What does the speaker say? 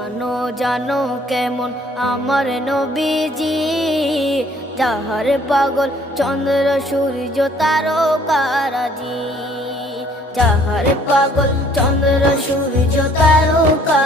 জানো জানো কেমন আমার নবীজি, যাহার পাগল চন্দ্র সূর্য তারকারাজি, যাহার পাগল চন্দ্র সূর্য তারকা